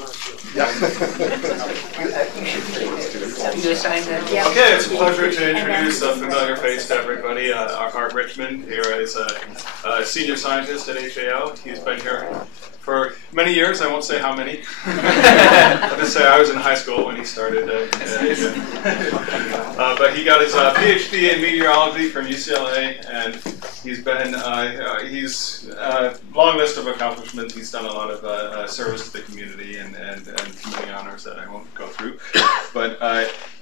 Okay, it's a pleasure to introduce a familiar face to everybody. Art Richmond here is a senior scientist at HAO. He's been here for many years. I won't say how many. I'll just say I was in high school when he started at but he got his PhD in meteorology from UCLA, and he's been, long list of accomplishments. He's done a lot of service to the community and community honors that I won't go through. But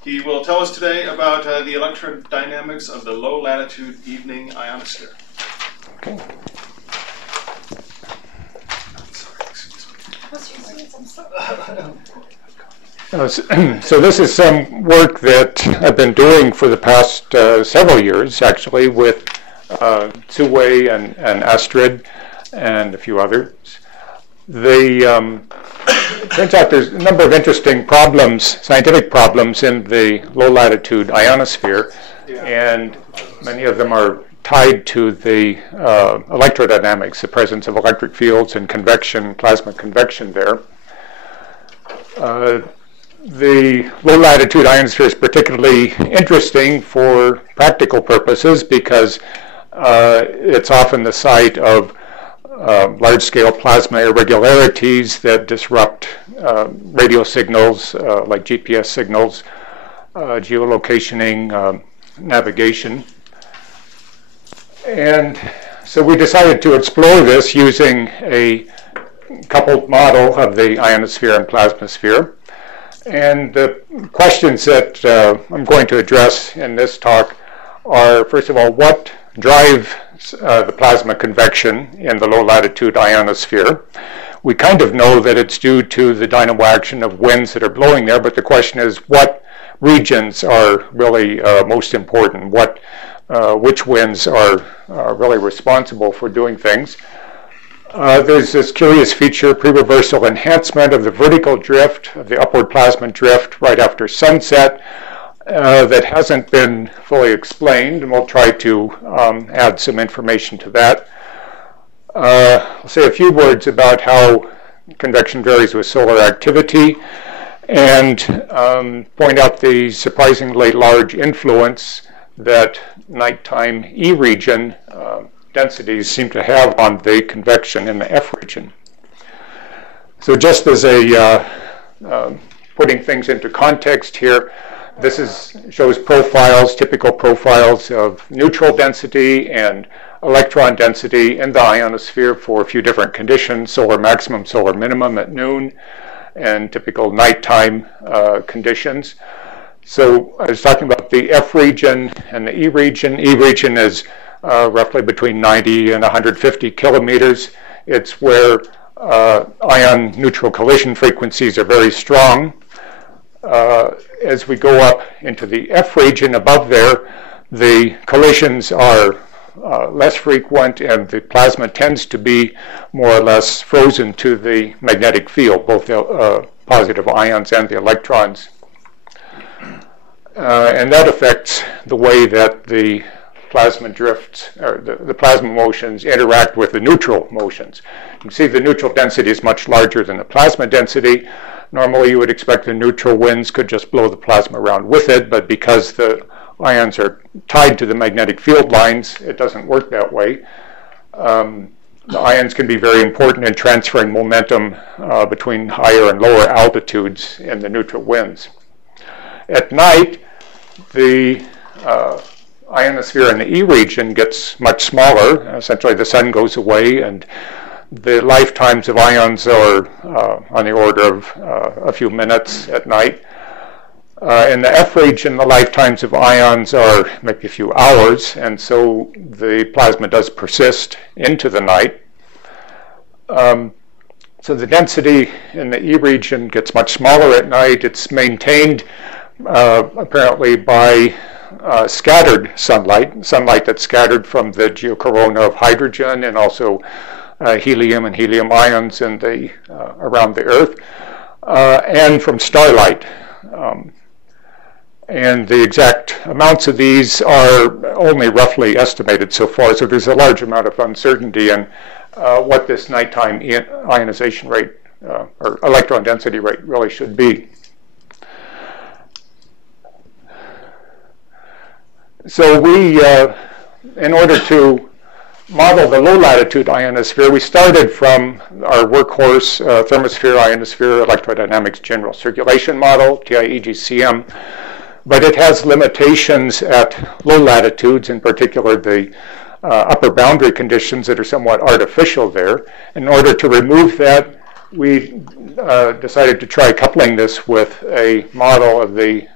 he will tell us today about the electrodynamics of the low-latitude evening ionosphere. Okay. So this is some work that I've been doing for the past several years, actually, with Sue and Astrid and a few others. It turns out there's a number of interesting problems, scientific problems, in the low-latitude ionosphere, and many of them are tied to the electrodynamics, the presence of electric fields and convection, plasma convection there. The low-latitude ionosphere is particularly interesting for practical purposes because it's often the site of large-scale plasma irregularities that disrupt radio signals like GPS signals, geolocationing, navigation. And so we decided to explore this using a coupled model of the ionosphere and plasmasphere. And the questions that I'm going to address in this talk are, first of all, what drives the plasma convection in the low-latitude ionosphere? We kind of know that it's due to the dynamo action of winds that are blowing there, but the question is what regions are really most important? Which winds are really responsible for doing things? There's this curious feature, pre-reversal enhancement of the vertical drift, of the upward plasma drift right after sunset, that hasn't been fully explained, and we'll try to add some information to that. I'll say a few words about how convection varies with solar activity, and point out the surprisingly large influence that nighttime E region densities seem to have on the convection in the F region. So just as a putting things into context here, this shows profiles, typical profiles of neutral density and electron density in the ionosphere for a few different conditions, solar maximum, solar minimum at noon, and typical nighttime conditions. So I was talking about the F region and the E region. E region is roughly between 90 and 150 kilometers. It's where ion-neutral collision frequencies are very strong. As we go up into the F region above there, the collisions are less frequent, and the plasma tends to be more or less frozen to the magnetic field, both the positive ions and the electrons. And that affects the way that the plasma drifts, or the plasma motions interact with the neutral motions. You can see the neutral density is much larger than the plasma density. Normally you would expect the neutral winds could just blow the plasma around with it, but because the ions are tied to the magnetic field lines, it doesn't work that way. The ions can be very important in transferring momentum between higher and lower altitudes in the neutral winds. At night, the ionosphere in the E region gets much smaller. Essentially, the sun goes away, and the lifetimes of ions are on the order of a few minutes at night. In the F region, the lifetimes of ions are maybe a few hours, and so the plasma does persist into the night. So the density in the E region gets much smaller at night. It's maintained apparently by scattered sunlight that's scattered from the geocorona of hydrogen and also helium and helium ions in around the Earth, and from starlight. And the exact amounts of these are only roughly estimated so far, so there's a large amount of uncertainty in what this nighttime ionization rate or electron density rate really should be. So we, in order to model the low-latitude ionosphere, we started from our workhorse thermosphere, ionosphere, electrodynamics general circulation model, TI-EGCM, but it has limitations at low latitudes, in particular the upper boundary conditions that are somewhat artificial there. In order to remove that, we decided to try coupling this with a model of the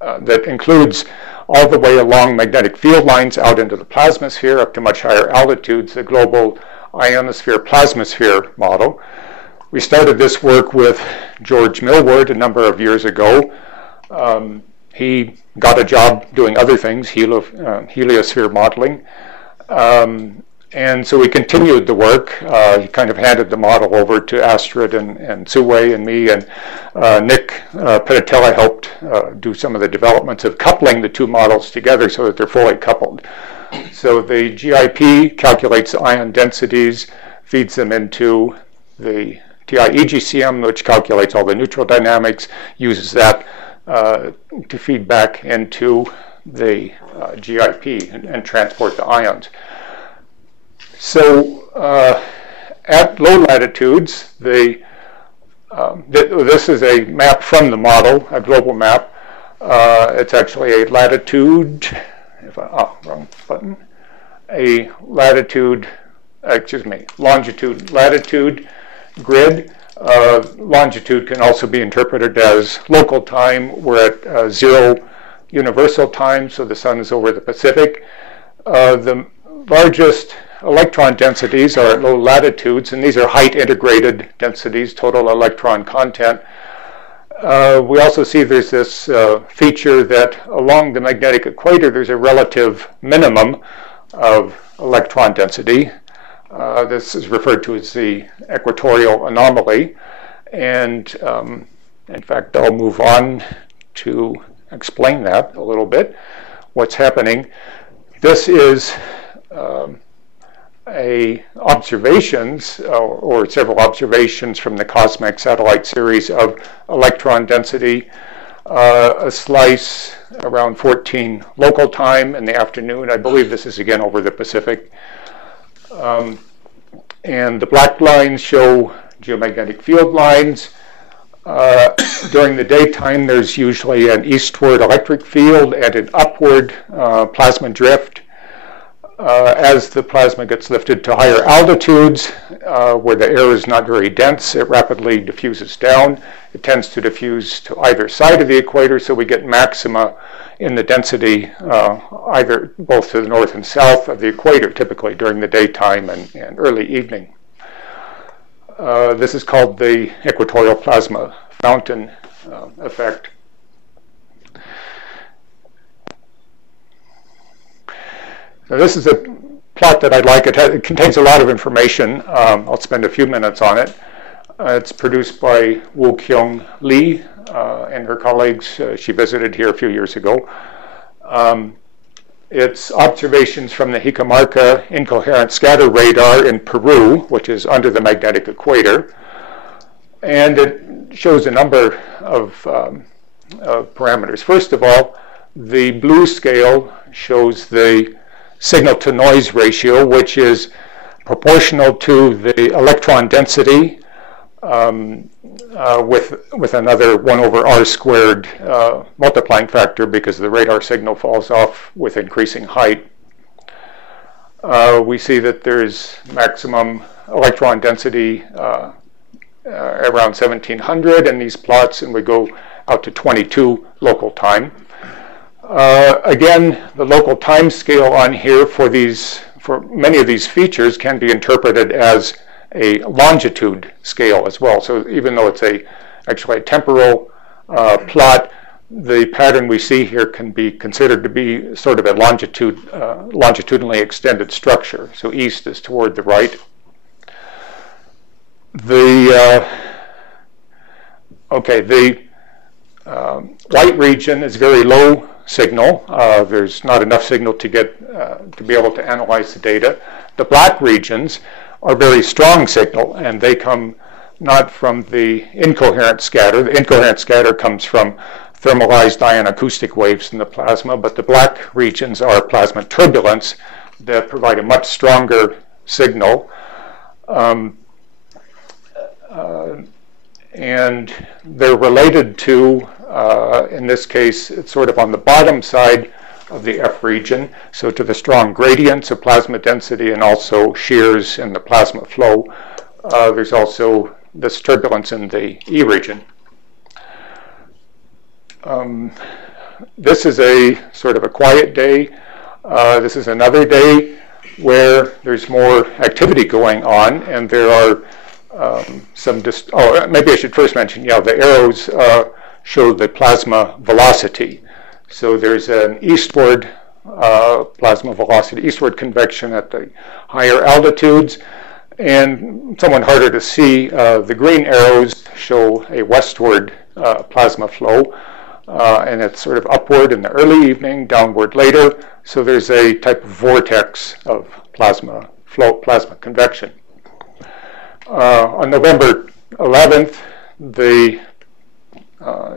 that includes all the way along magnetic field lines out into the plasmasphere up to much higher altitudes, the global ionosphere-plasmasphere model. We started this work with George Millward a number of years ago. He got a job doing other things, heliosphere modeling. And so we continued the work. He kind of handed the model over to Astrid and Sue and me, and Nick Peditella helped do some of the developments of coupling the two models together so that they're fully coupled. So the GIP calculates the ion densities, feeds them into the TI-EGCM, which calculates all the neutral dynamics, uses that to feed back into the GIP and transport the ions. So at low latitudes, this is a map from the model, a global map. It's actually a latitude, wrong button, a latitude, latitude grid. Longitude can also be interpreted as local time. We're at 0 universal time, so the sun is over the Pacific. The largest electron densities are at low latitudes, and these are height integrated densities, total electron content. We also see there's this feature that along the magnetic equator there's a relative minimum of electron density. This is referred to as the Equatorial anomaly, and in fact I'll move on to explain that a little bit, what's happening. This is observations or several observations from the cosmic satellite series of electron density, a slice around 14 local time in the afternoon. I believe this is again over the Pacific. And the black lines show geomagnetic field lines. During the daytime, there's usually an eastward electric field and an upward plasma drift. As the plasma gets lifted to higher altitudes, where the air is not very dense, it rapidly diffuses down. It tends to diffuse to either side of the equator, so we get maxima in the density both to the north and south of the equator, typically during the daytime and early evening. This is called the equatorial plasma fountain effect. Now this is a plot that I like. It contains a lot of information. I'll spend a few minutes on it. It's produced by Woo-Kyung Lee and her colleagues. She visited here a few years ago. It's observations from the Jicamarca Incoherent Scatter Radar in Peru, which is under the magnetic equator. And it shows a number of parameters. First of all, the blue scale shows the signal-to-noise ratio, which is proportional to the electron density with another 1 over r squared multiplying factor, because the radar signal falls off with increasing height. We see that there's maximum electron density around 1700 in these plots, and we go out to 22 local time. Again, the local time scale on here for many of these features can be interpreted as a longitude scale as well. So even though it's actually a temporal plot, the pattern we see here can be considered to be sort of a longitudinally extended structure. So east is toward the right. The white region is very low signal. There's not enough signal to be able to analyze the data. The black regions are very strong signal, and they come not from the incoherent scatter. The incoherent scatter comes from thermalized ion acoustic waves in the plasma, but the black regions are plasma turbulence that provide a much stronger signal. And they're related to, in this case, it's sort of on the bottom side of the F region, so to the strong gradients of plasma density and also shears in the plasma flow. There's also this turbulence in the E region. This is a sort of a quiet day. This is another day where there's more activity going on, and there are maybe I should first mention, the arrows show the plasma velocity. So there's an eastward plasma velocity, eastward convection at the higher altitudes, and somewhat harder to see, the green arrows show a westward plasma flow, and it's sort of upward in the early evening, downward later. So there's a type of vortex of plasma flow, plasma convection. On November 11th, the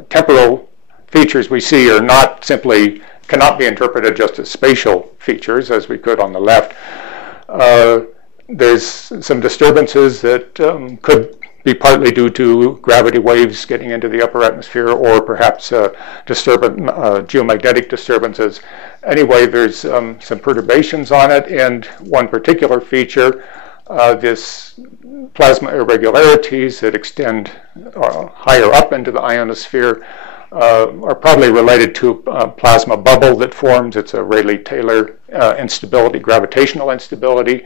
temporal features we see are not simply, cannot be interpreted just as spatial features as we could on the left. There's some disturbances that could be partly due to gravity waves getting into the upper atmosphere, or perhaps geomagnetic disturbances. Anyway, there's some perturbations on it, and one particular feature, this plasma irregularities that extend higher up into the ionosphere, are probably related to a plasma bubble that forms. It's a Rayleigh-Taylor instability, gravitational instability,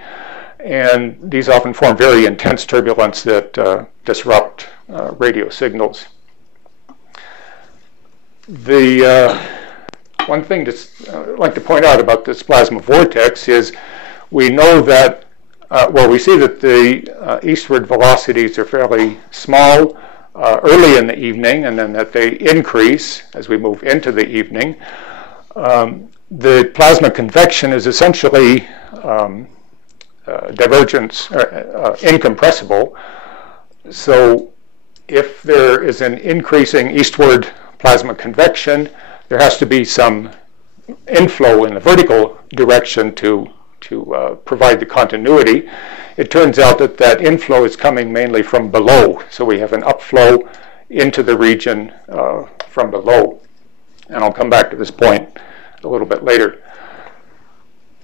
and these often form very intense turbulence that disrupt radio signals. The one thing I'd like to point out about this plasma vortex is we know that, we see that the eastward velocities are fairly small early in the evening, and then that they increase as we move into the evening. The plasma convection is essentially divergence, incompressible. So if there is an increasing eastward plasma convection, there has to be some inflow in the vertical direction to provide the continuity. It turns out that that inflow is coming mainly from below. So we have an upflow into the region from below. And I'll come back to this point a little bit later.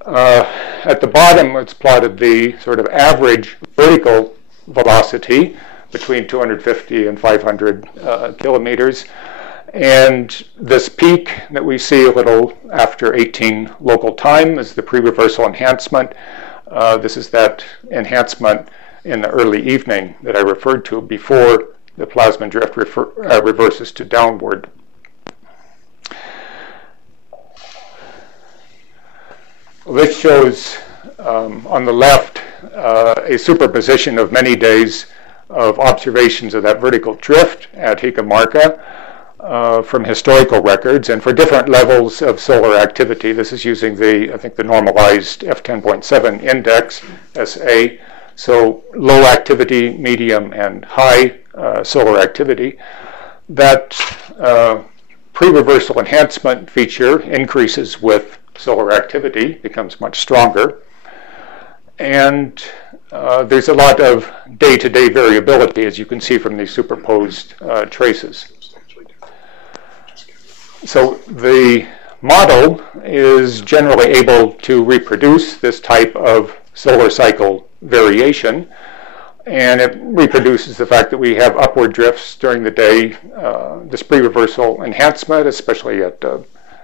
At the bottom, it's plotted the sort of average vertical velocity between 250 and 500 kilometers. And this peak that we see a little after 18 local time is the pre-reversal enhancement. This is that enhancement in the early evening that I referred to before the plasma drift reverses to downward. This shows on the left a superposition of many days of observations of that vertical drift at Hikamarka from historical records, and for different levels of solar activity. This is using the normalized F10.7 index, SA, so low activity, medium, and high solar activity. That pre-reversal enhancement feature increases with solar activity, becomes much stronger, and there's a lot of day-to-day variability, as you can see from these superposed traces. So the model is generally able to reproduce this type of solar cycle variation, and it reproduces the fact that we have upward drifts during the day, this pre-reversal enhancement, especially at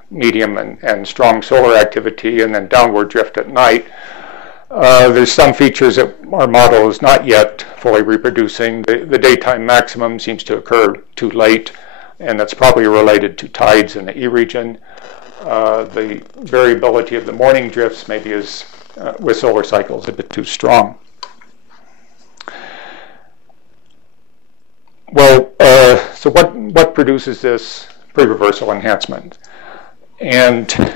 medium and strong solar activity, and then downward drift at night. There's some features that our model is not yet fully reproducing. The daytime maximum seems to occur too late, and that's probably related to tides in the E region. The variability of the morning drifts maybe is, with solar cycles, a bit too strong. Well, so what produces this pre-reversal enhancement? And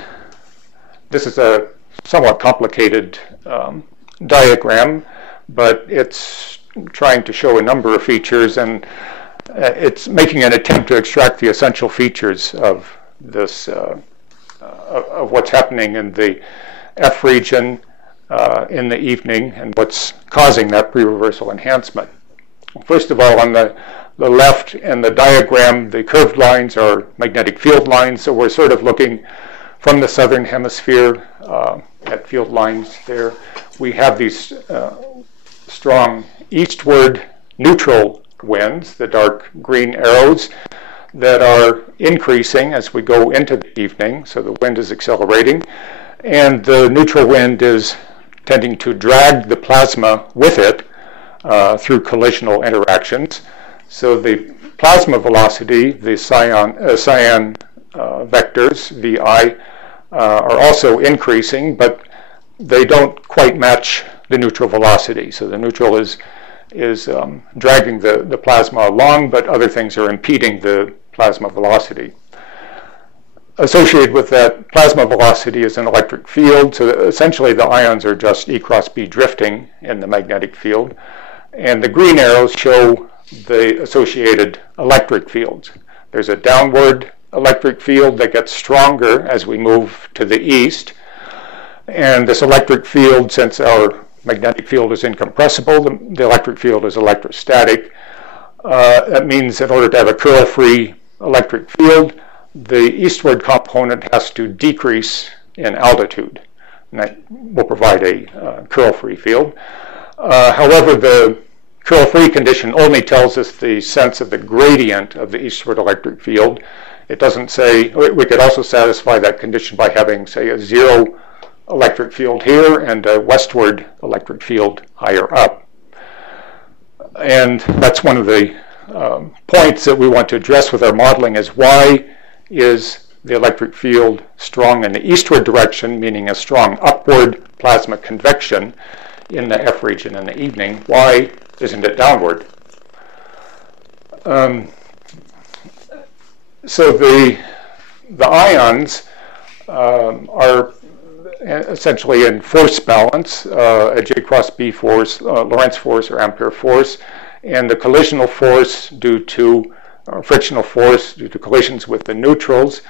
this is a somewhat complicated diagram, but it's trying to show a number of features, and it's making an attempt to extract the essential features of this, of what's happening in the F region in the evening and what's causing that pre-reversal enhancement. First of all, on the left in the diagram, the curved lines are magnetic field lines, so we're sort of looking from the southern hemisphere at field lines there. We have these strong eastward neutral winds, the dark green arrows, that are increasing as we go into the evening, so the wind is accelerating, and the neutral wind is tending to drag the plasma with it through collisional interactions. So the plasma velocity, the cyan vectors, VI, are also increasing, but they don't quite match the neutral velocity. So the neutral is dragging the plasma along, but other things are impeding the plasma velocity. Associated with that plasma velocity is an electric field, so essentially the ions are just E cross B drifting in the magnetic field. And the green arrows show the associated electric fields. There's a downward electric field that gets stronger as we move to the east. And this electric field, since our magnetic field is incompressible, the electric field is electrostatic. That means in order to have a curl-free electric field, the eastward component has to decrease in altitude, and that will provide a curl-free field. However, the curl-free condition only tells us the sense of the gradient of the eastward electric field. It doesn't say, we could also satisfy that condition by having, say, a zero electric field here and a westward electric field higher up. And that's one of the points that we want to address with our modeling, is why is the electric field strong in the eastward direction, meaning a strong upward plasma convection in the F region in the evening? Why isn't it downward? So the ions are essentially in force balance, a J cross B force, Lorentz force or Ampere force, and the collisional force due to frictional force due to collisions with the neutrals.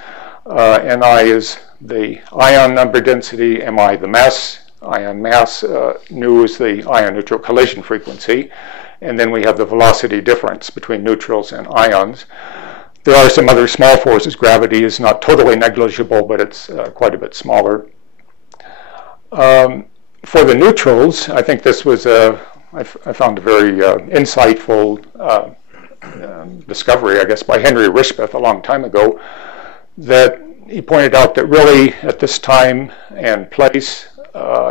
Ni is the ion number density, Mi the mass, ion mass, nu is the ion neutral collision frequency, and then we have the velocity difference between neutrals and ions. There are some other small forces. Gravity is not totally negligible, but it's quite a bit smaller. For the neutrals, I think this was I found a very insightful discovery, I guess, by Henry Richmond a long time ago, that he pointed out that really at this time and place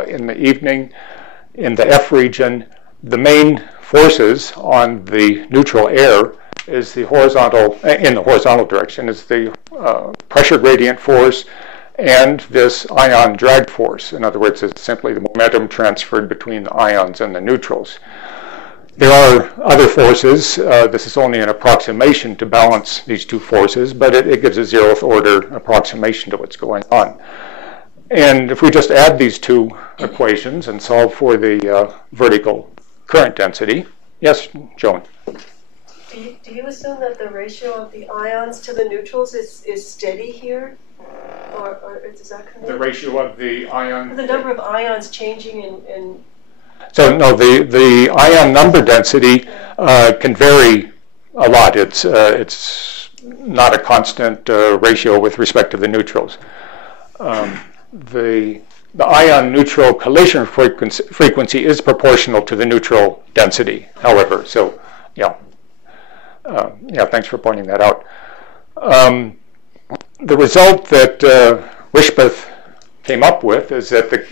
in the evening in the F region, the main forces on the neutral air is the horizontal, in the horizontal direction, is the pressure gradient force and this ion drag force. In other words, it's simply the momentum transferred between the ions and the neutrals. There are other forces. This is only an approximation to balance these two forces, but it gives a zeroth order approximation to what's going on. And if we just add these two equations and solve for the vertical current density. Yes, Joan? Do you assume that the ratio of the ions to the neutrals is steady here? Or does that come in? The ratio of the ion? The number of ions changing in So no, the ion number density can vary a lot. It's not a constant ratio with respect to the neutrals. The ion neutral collision frequency is proportional to the neutral density, however. So yeah, thanks for pointing that out. The result that Richmond came up with is that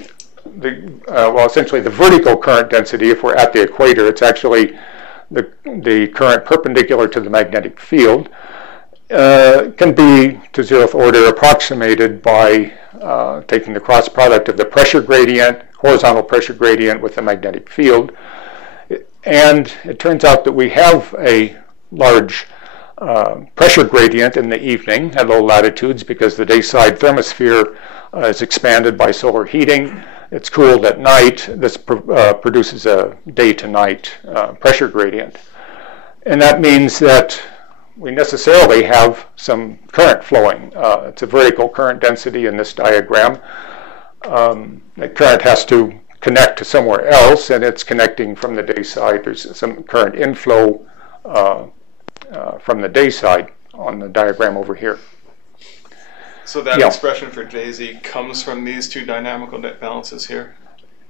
essentially the vertical current density, if we're at the equator, it's actually the current perpendicular to the magnetic field, can be to zeroth order approximated by taking the cross product of the pressure gradient, horizontal pressure gradient with the magnetic field. And it turns out that we have a large pressure gradient in the evening at low latitudes because the dayside thermosphere is expanded by solar heating, it's cooled at night, this produces a day-to-night pressure gradient. And that means that we necessarily have some current flowing. It's a vertical current density in this diagram. The current has to connect to somewhere else, and it's connecting from the day side. There's some current inflow from the day side on the diagram over here. So that expression for JZ comes from these two dynamical net balances here?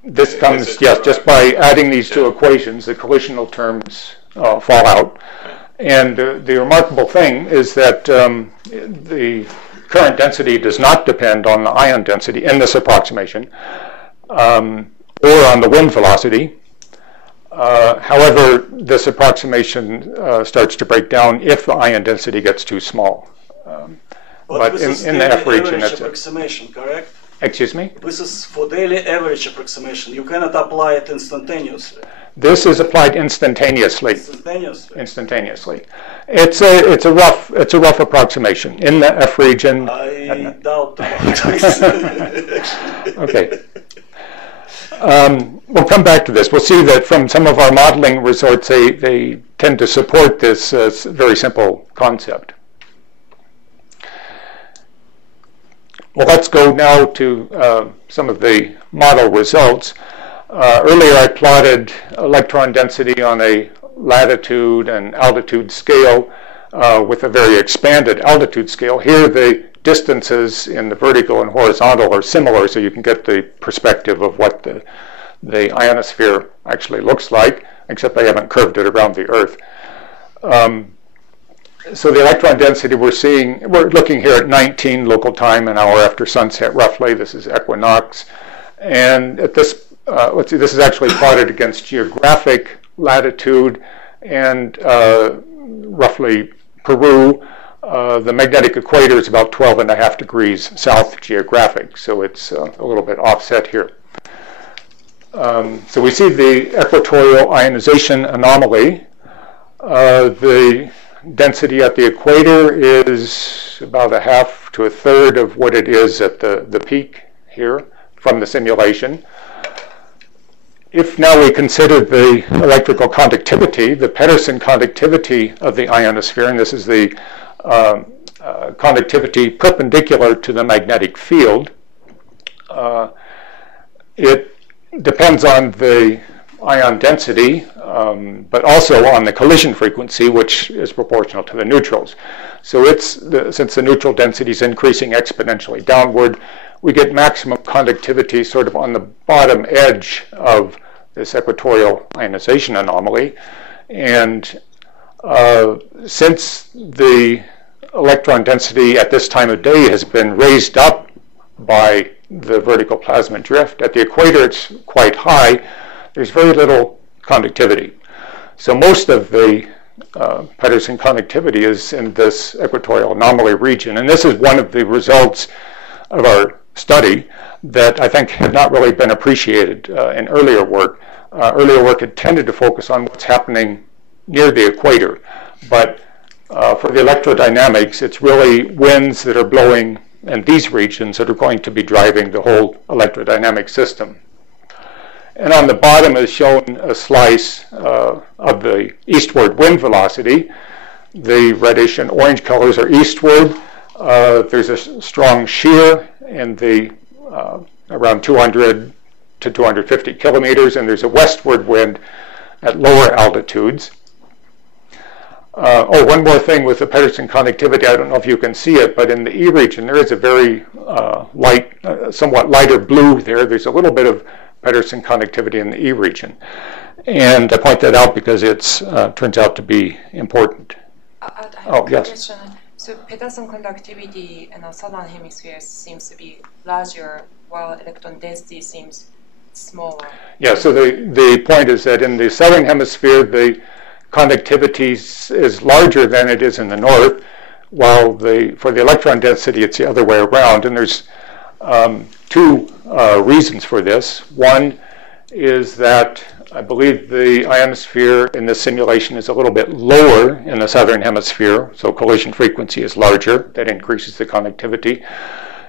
This comes, yes, just by adding these two equations, the collisional terms fall out. And the remarkable thing is that the current density does not depend on the ion density in this approximation, or on the wind velocity. However, this approximation starts to break down if the ion density gets too small. But in the F region, it's approximation, correct? Excuse me? This is for daily average approximation. You cannot apply it instantaneously. This is applied instantaneously. Instantaneously. It's a rough approximation in the F region. I doubt this. Okay. We'll come back to this. We'll see that from some of our modeling results, they tend to support this very simple concept. Well, let's go now to some of the model results. Earlier I plotted electron density on a latitude and altitude scale with a very expanded altitude scale. Here the distances in the vertical and horizontal are similar, so you can get the perspective of what the ionosphere actually looks like, except I haven't curved it around the Earth. So the electron density we're looking here at 19 local time, an hour after sunset roughly. This is equinox. And at this, let's see, this is actually plotted against geographic latitude and roughly Peru. The magnetic equator is about 12.5 degrees south geographic, so it's a little bit offset here. So we see the equatorial ionization anomaly. The density at the equator is about a half to a third of what it is at the peak here from the simulation. If now we consider the electrical conductivity, the Pedersen conductivity of the ionosphere, and this is the conductivity perpendicular to the magnetic field, it depends on the ion density, but also on the collision frequency, which is proportional to the neutrals. So since the neutral density is increasing exponentially downward, we get maximum conductivity sort of on the bottom edge of this equatorial ionization anomaly. And since the electron density at this time of day has been raised up by the vertical plasma drift, at the equator it's quite high, there's very little conductivity. So most of the Pedersen conductivity is in this equatorial anomaly region. And this is one of the results of our study that I think had not really been appreciated in earlier work. Earlier work had tended to focus on what's happening near the equator. But for the electrodynamics, it's really winds that are blowing in these regions that are going to be driving the whole electrodynamic system. And on the bottom is shown a slice of the eastward wind velocity. The reddish and orange colors are eastward. There's a strong shear in the around 200 to 250 kilometers, and there's a westward wind at lower altitudes. One more thing with the Pedersen conductivity, I don't know if you can see it, but in the E region there is a very light, somewhat lighter blue there. There's a little bit of Pedersen conductivity in the E region. And I point that out because it turns out to be important. Yes. Question. So Pedersen conductivity in the southern hemisphere seems to be larger, while electron density seems smaller. Yeah, so the point is that in the southern hemisphere, the conductivity is larger than it is in the north, while for the electron density, it's the other way around. And there's two reasons for this. One is that I believe the ionosphere in this simulation is a little bit lower in the southern hemisphere, so collision frequency is larger. That increases the conductivity.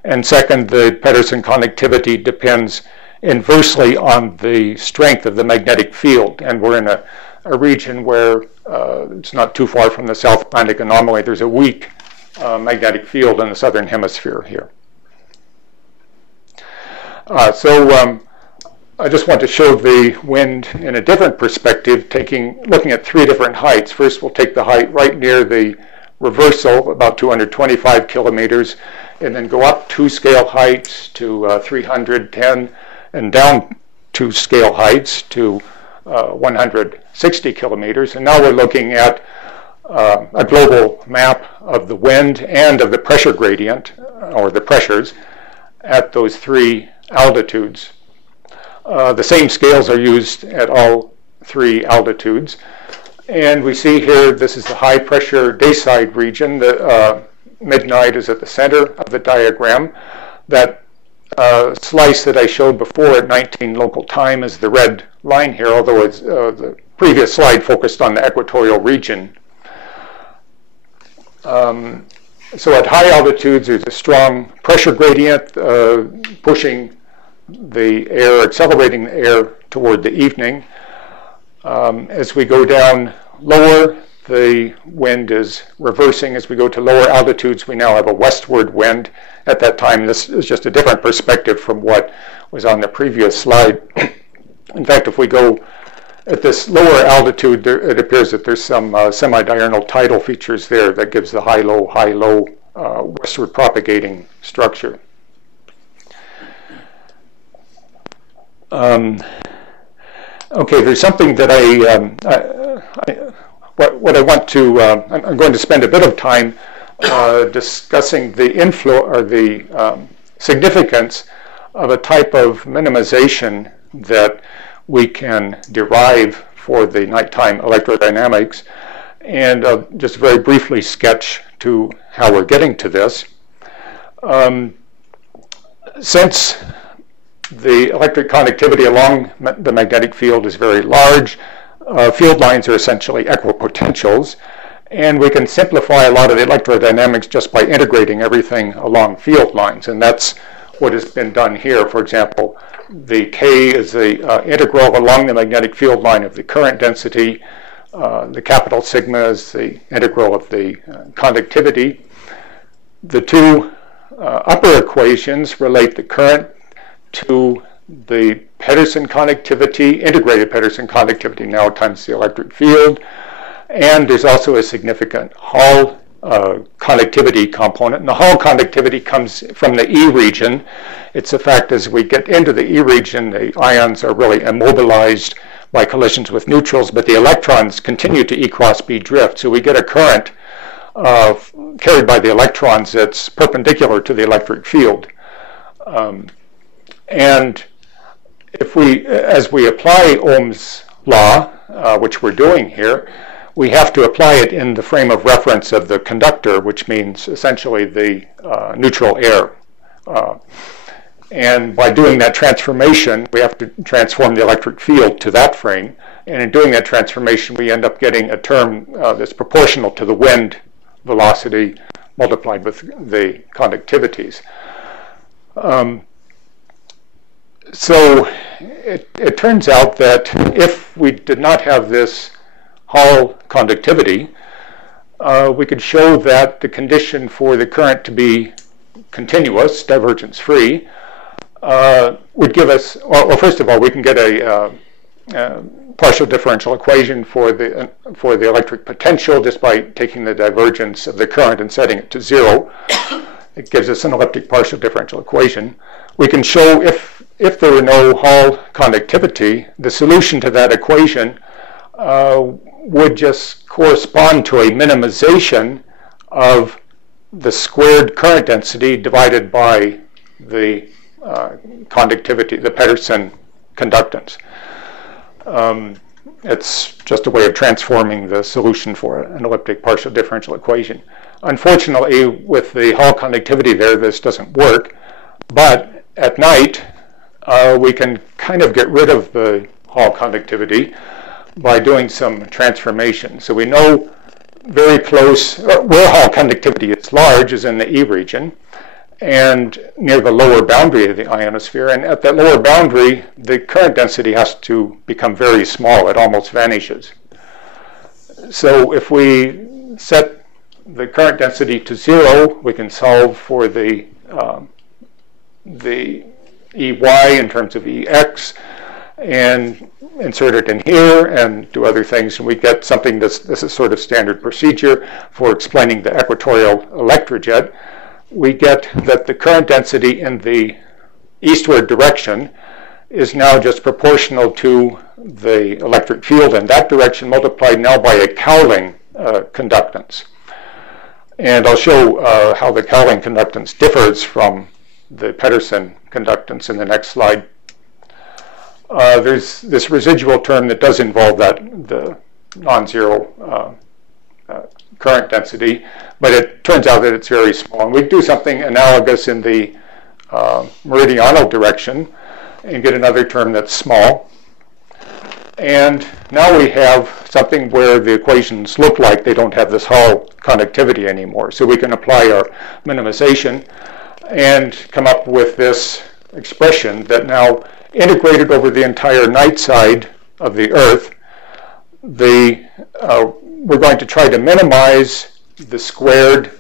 And second, the Pedersen conductivity depends inversely on the strength of the magnetic field. And we're in a region where it's not too far from the South Atlantic anomaly. There's a weak magnetic field in the southern hemisphere here. So I just want to show the wind in a different perspective, looking at three different heights. First, we'll take the height right near the reversal, about 225 kilometers, and then go up 2 scale heights to 310, and down 2 scale heights to 160 kilometers. And now we're looking at a global map of the wind and of the pressure gradient, or the pressures, at those 3 altitudes. The same scales are used at all 3 altitudes. And we see here, this is the high pressure dayside region. The midnight is at the center of the diagram. That slice that I showed before at 19 local time is the red line here, although it's, the previous slide focused on the equatorial region. So at high altitudes, there's a strong pressure gradient pushing the air, accelerating the air toward the evening. As we go down lower, the wind is reversing. As we go to lower altitudes, we now have a westward wind. At that time, this is just a different perspective from what was on the previous slide. In fact, if we go at this lower altitude, it appears that there's some semi-diurnal tidal features there that gives the high-low westward propagating structure. Okay, there's something that what I want to, I'm going to spend a bit of time discussing the significance of a type of minimization that we can derive for the nighttime electrodynamics, and just very briefly sketch to how we're getting to this. Since the electric conductivity along the magnetic field is very large, field lines are essentially equipotentials, and we can simplify a lot of the electrodynamics just by integrating everything along field lines, and that's what has been done here. For example, the K is the integral along the magnetic field line of the current density. The capital sigma is the integral of the conductivity. The two upper equations relate the current to the Pedersen conductivity, integrated Pedersen conductivity now times the electric field. And there's also a significant Hall conductivity component. And the Hall conductivity comes from the E region. It's a fact as we get into the E region, the ions are really immobilized by collisions with neutrals, but the electrons continue to E cross B drift. So we get a current carried by the electrons that's perpendicular to the electric field. And if as we apply Ohm's law, which we're doing here, we have to apply it in the frame of reference of the conductor, which means essentially the neutral air. And by doing that transformation, we have to transform the electric field to that frame. And in doing that transformation, we end up getting a term that's proportional to the wind velocity multiplied with the conductivities. So it turns out that if we did not have this Hall conductivity, we could show that the condition for the current to be continuous, divergence-free, would give us, well, first of all, we can get a partial differential equation for the electric potential just by taking the divergence of the current and setting it to 0. It gives us an elliptic partial differential equation. We can show if there were no Hall conductivity, the solution to that equation would just correspond to a minimization of the squared current density divided by the conductivity, the Pedersen conductance. It's just a way of transforming the solution for an elliptic partial differential equation. Unfortunately, with the Hall conductivity there, this doesn't work, but at night, we can kind of get rid of the Hall conductivity by doing some transformation. So we know very close, where Hall conductivity is large is in the E region, and near the lower boundary of the ionosphere. And at that lower boundary, the current density has to become very small. It almost vanishes. So if we set the current density to 0, we can solve for the EY in terms of EX and insert it in here and do other things, and we get something this is sort of standard procedure for explaining the equatorial electrojet. We get that the current density in the eastward direction is now just proportional to the electric field in that direction multiplied now by a cowling conductance. And I'll show how the cowling conductance differs from the Pedersen conductance in the next slide. There's this residual term that does involve the non-zero current density, but it turns out that it's very small. And we do something analogous in the meridional direction and get another term that's small. And now we have something where the equations look like they don't have this Hall conductivity anymore. So we can apply our minimization and come up with this expression that now integrated over the entire night side of the Earth, we're going to try to minimize the squared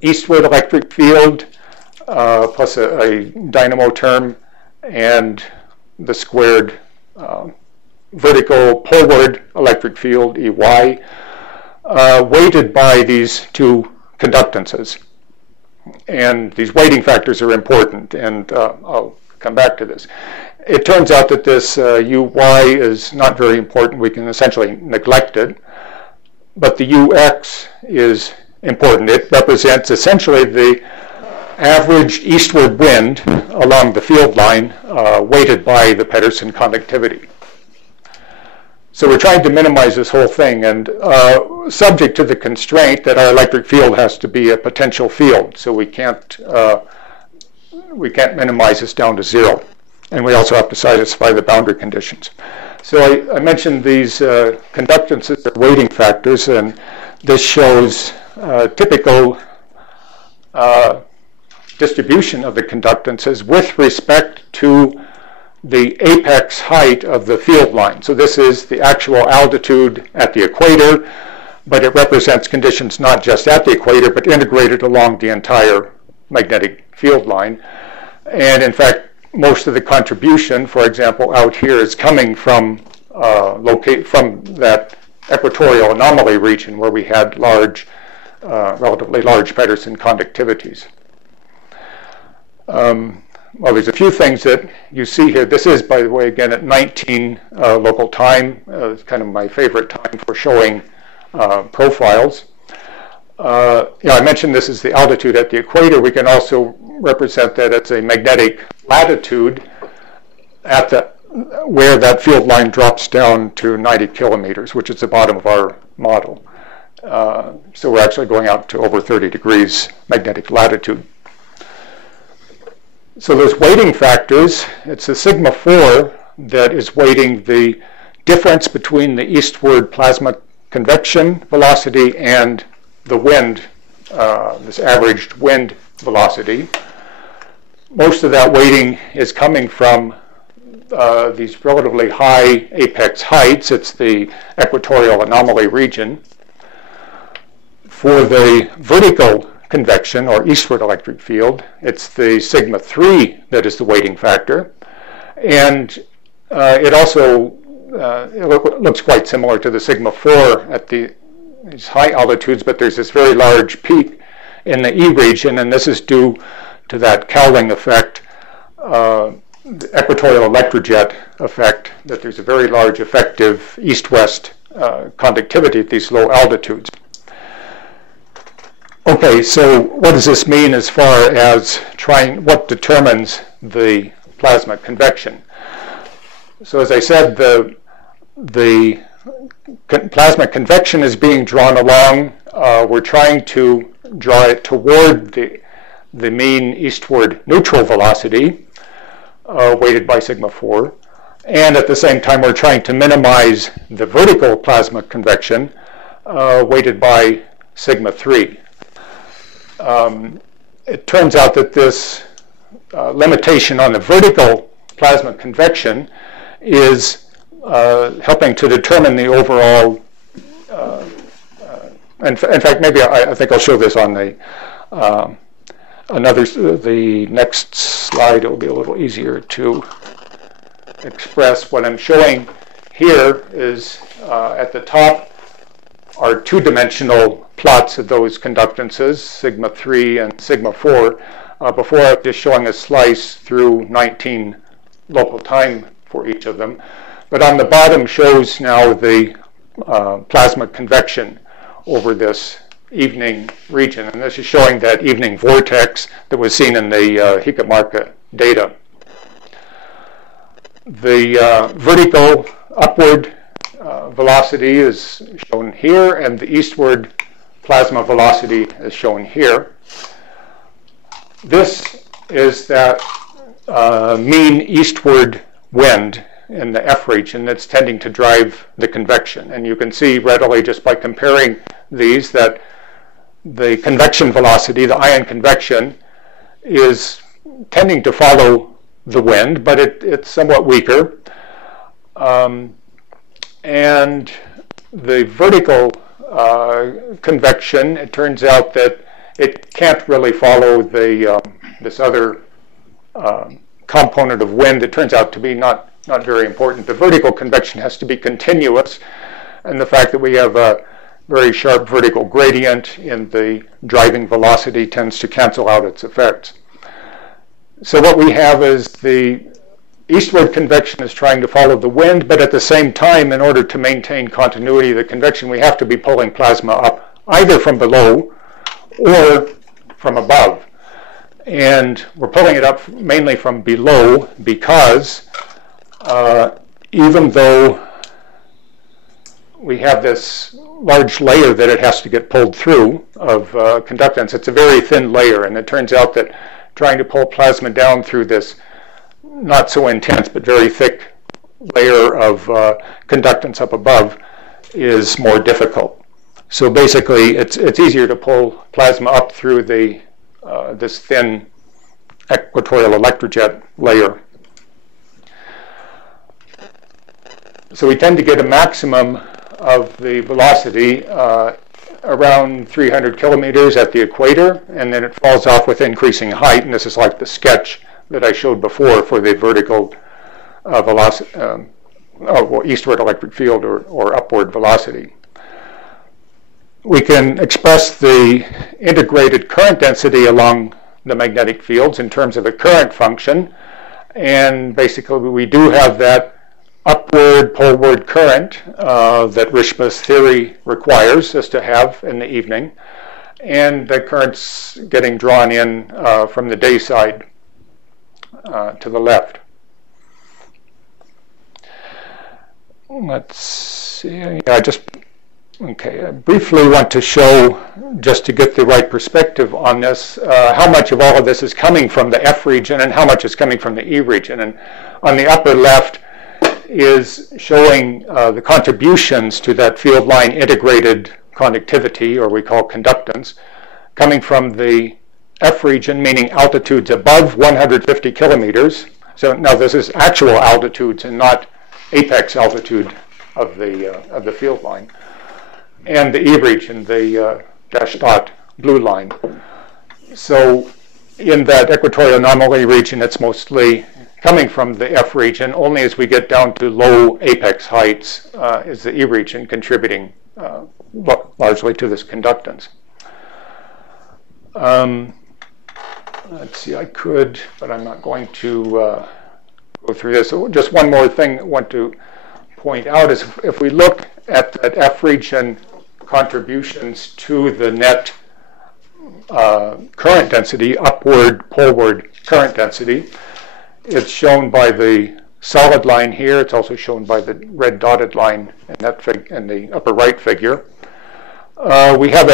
eastward electric field plus a dynamo term and the squared vertical poleward electric field, EY, weighted by these two conductances. And these weighting factors are important, and I'll come back to this. It turns out that this UY is not very important. We can essentially neglect it. But the UX is important. It represents essentially the average eastward wind along the field line weighted by the Pedersen conductivity. So we're trying to minimize this whole thing, and subject to the constraint that our electric field has to be a potential field. So we can't minimize this down to 0. And we also have to satisfy the boundary conditions. So I mentioned these conductances are weighting factors, and this shows typical distribution of the conductances with respect to the apex height of the field line. So this is the actual altitude at the equator, but it represents conditions not just at the equator, but integrated along the entire magnetic field line. And in fact, most of the contribution, for example, out here is coming from that equatorial anomaly region where we had relatively large Pedersen conductivities. Well, there's a few things that you see here. This is, by the way, again at 19 local time. It's kind of my favorite time for showing profiles. I mentioned this is the altitude at the equator. We can also represent that as a magnetic latitude at where that field line drops down to 90 kilometers, which is the bottom of our model. So we're actually going out to over 30 degrees magnetic latitude. So those weighting factors, it's the sigma 4 that is weighting the difference between the eastward plasma convection velocity and the wind, this averaged wind velocity. Most of that weighting is coming from these relatively high apex heights. It's the equatorial anomaly region. For the vertical convection or eastward electric field, it's the sigma 3 that is the weighting factor. And it also it looks quite similar to the sigma 4 at these high altitudes, but there's this very large peak in the E region, and this is due to that cowling effect, the equatorial electrojet effect, that there's a very large effective east-west conductivity at these low altitudes. Okay, so what does this mean as far as what determines the plasma convection? So as I said, the plasma convection is being drawn along. We're trying to draw it toward the mean eastward neutral velocity, weighted by sigma 4. And at the same time, we're trying to minimize the vertical plasma convection, weighted by sigma 3. it turns out that this limitation on the vertical plasma convection is helping to determine the overall. In fact, maybe I think I'll show this on the the next slide. It will be a little easier to express. What I'm showing here is at the top are two-dimensional plots of those conductances, sigma 3 and sigma 4. Before I was just showing a slice through 19 local time for each of them. But on the bottom shows now the plasma convection over this evening region. And this is showing that evening vortex that was seen in the Hikamarka data. The vertical upward velocity is shown here, and the eastward plasma velocity is shown here. This is that mean eastward wind in the F region that's tending to drive the convection. And you can see readily just by comparing these that the convection velocity, the ion convection, is tending to follow the wind, but it's somewhat weaker. And the vertical convection, it turns out that it can't really follow the this other component of wind. It turns out to be not very important. The vertical convection has to be continuous, and the fact that we have a very sharp vertical gradient in the driving velocity tends to cancel out its effects. So what we have is the eastward convection is trying to follow the wind, but at the same time, in order to maintain continuity of the convection, we have to be pulling plasma up either from below or from above. And we're pulling it up mainly from below because even though we have this large layer that it has to get pulled through of conductance, it's a very thin layer, and it turns out that trying to pull plasma down through this not so intense but very thick layer of conductance up above is more difficult. So basically it's easier to pull plasma up through the this thin equatorial electrojet layer. So we tend to get a maximum of the velocity around 300 kilometers at the equator, and then it falls off with increasing height, and this is like the sketch that I showed before for the vertical velocity, eastward electric field or upward velocity. We can express the integrated current density along the magnetic fields in terms of a current function, and basically we do have that upward poleward current that Richmond's theory requires us to have in the evening, and the current's getting drawn in from the day side to the left. Let's see. I briefly want to show, just to get the right perspective on this, how much of all of this is coming from the F region and how much is coming from the E region. And on the upper left is showing the contributions to that field line integrated conductivity, or we call conductance, coming from the F region, meaning altitudes above 150 kilometers. So now this is actual altitudes and not apex altitude of the field line. And the E region, the dashed dot blue line. So in that equatorial anomaly region, it's mostly coming from the F region. Only as we get down to low apex heights is the E region contributing largely to this conductance. Let's see, I could, but I'm not going to go through this. So just one more thing I want to point out is if we look at that F region contributions to the net current density, upward poleward current density, it's shown by the solid line here. It's also shown by the red dotted line in that in the upper right figure. We have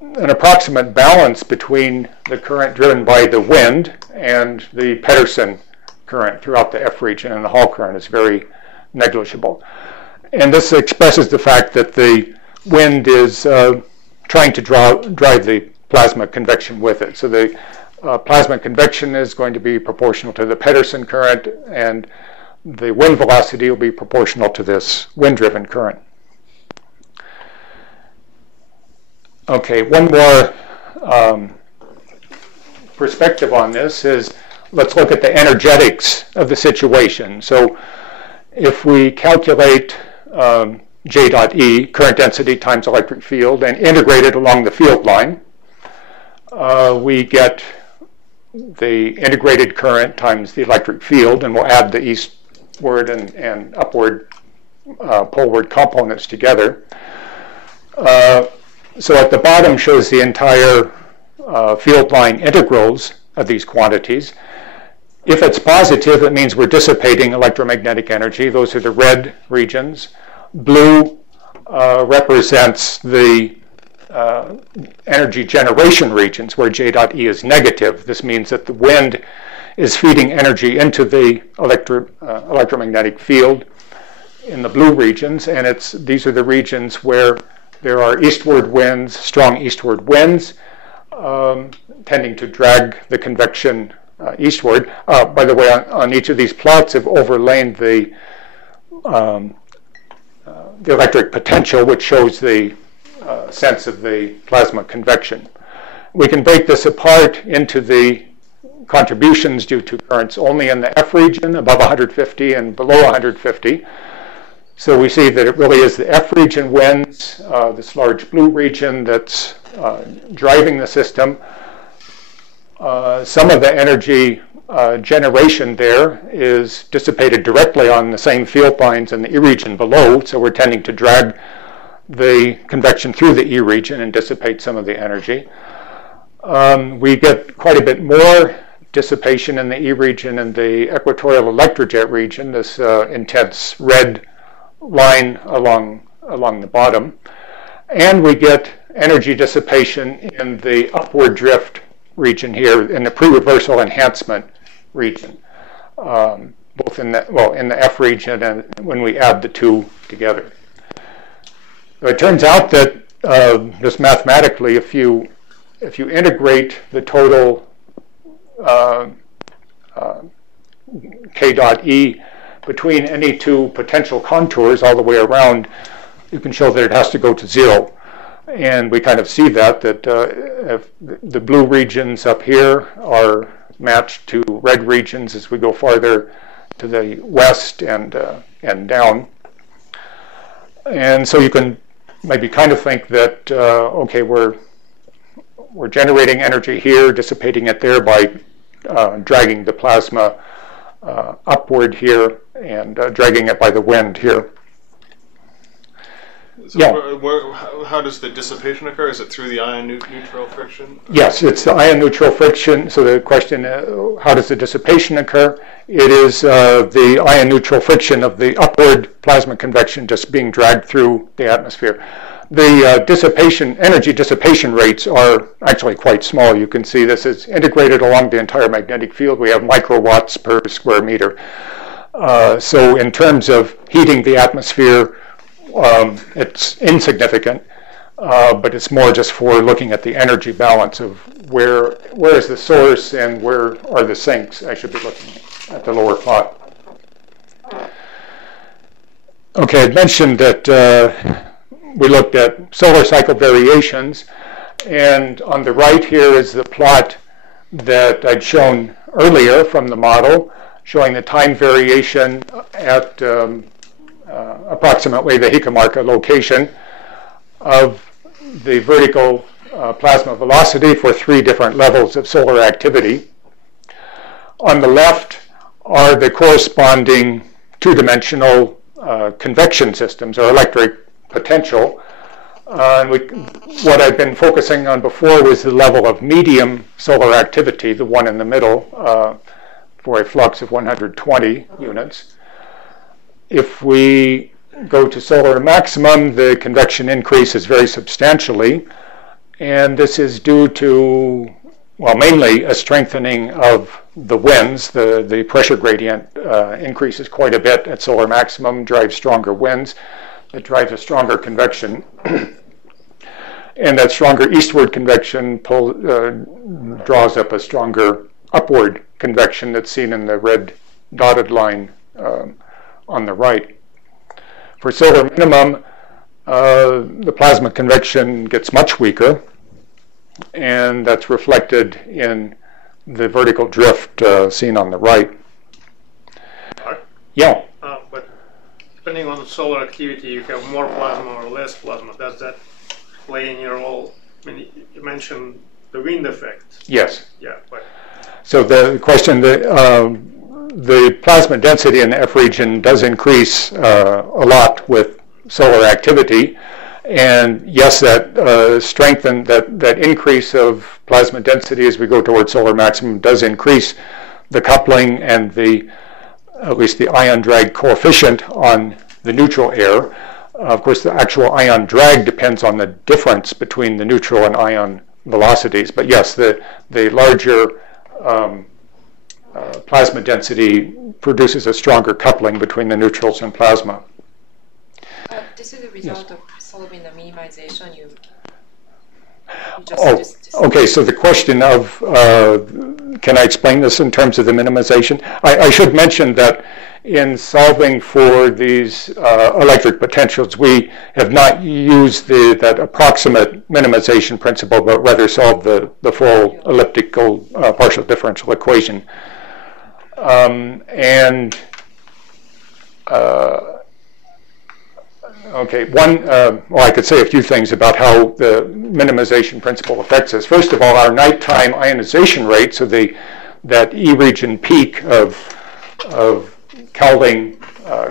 an approximate balance between the current driven by the wind and the Pedersen current throughout the F region, and the Hall current is very negligible. And this expresses the fact that the wind is trying to drive the plasma convection with it. So the plasma convection is going to be proportional to the Pedersen current, and the wind velocity will be proportional to this wind-driven current. Okay, one more perspective on this is, let's look at the energetics of the situation. So if we calculate J dot E, current density times electric field, and integrate it along the field line, we get the integrated current times the electric field, and we'll add the eastward and upward poleward components together. So at the bottom shows the entire field line integrals of these quantities. If it's positive, it means we're dissipating electromagnetic energy. Those are the red regions. Blue represents the energy generation regions where J dot E is negative. This means that the wind is feeding energy into the electromagnetic field in the blue regions, and these are the regions where there are eastward winds, strong eastward winds, tending to drag the convection eastward. By the way, on each of these plots, I've overlain the electric potential, which shows the sense of the plasma convection. We can break this apart into the contributions due to currents only in the F region, above 150 and below 150. So we see that it really is the F region winds, this large blue region that's driving the system. Some of the energy generation there is dissipated directly on the same field lines in the E region below, so we're tending to drag the convection through the E region and dissipate some of the energy. We get quite a bit more dissipation in the E region and the equatorial electrojet region, this intense red line along the bottom. And we get energy dissipation in the upward drift region here, in the pre-reversal enhancement region, both in the F region and when we add the two together. It turns out that just mathematically, if you integrate the total K dot E between any two potential contours all the way around, you can show that it has to go to zero. And we kind of see that if the blue regions up here are matched to red regions as we go farther to the west and down. And so you can maybe kind of think that, okay, we're generating energy here, dissipating it there by dragging the plasma upward here and dragging it by the wind here. So yeah. How does the dissipation occur? Is it through the ion neutral friction? Yes, it's the ion neutral friction. So the question, how does the dissipation occur? It is the ion neutral friction of the upward plasma convection just being dragged through the atmosphere. The energy dissipation rates are actually quite small. You can see this is integrated along the entire magnetic field. We have microwatts per square meter. So in terms of heating the atmosphere, it's insignificant, but it's more just for looking at the energy balance of where is the source and where are the sinks. I should be looking at the lower plot. Okay, I mentioned that we looked at solar cycle variations, and on the right here is the plot that I'd shown earlier from the model, showing the time variation at approximately the Hikamarka location of the vertical plasma velocity for 3 different levels of solar activity. On the left are the corresponding 2-dimensional convection systems, or electric potential. What I've been focusing on before was the level of medium solar activity, the one in the middle, for a flux of 120 units. If we go to solar maximum, the convection increases very substantially, and this is due to, well, mainly a strengthening of the winds. The pressure gradient increases quite a bit at solar maximum, drives stronger winds. It drives a stronger convection. And that stronger eastward convection draws up a stronger upward convection that's seen in the red dotted line on the right. For solar minimum, the plasma convection gets much weaker, and that's reflected in the vertical drift seen on the right. Yeah. But depending on the solar activity, you have more plasma or less plasma. Does that play in your role? I mean, you mentioned the wind effect. Yes. Yeah. But so the question, the plasma density in the F region does increase a lot with solar activity. And yes, that strengthen, that increase of plasma density as we go towards solar maximum does increase the coupling and at least the ion drag coefficient on the neutral air. Of course, the actual ion drag depends on the difference between the neutral and ion velocities. But yes, the larger plasma density produces a stronger coupling between the neutrals and plasma. This is the result of solving the minimization. Okay, so the question of, can I explain this in terms of the minimization? I should mention that in solving for these electric potentials, we have not used that approximate minimization principle, but rather solved the full elliptical partial differential equation. Okay, well, I could say a few things about how the minimization principle affects us. First of all, our nighttime ionization rate, so that E region peak of Cowling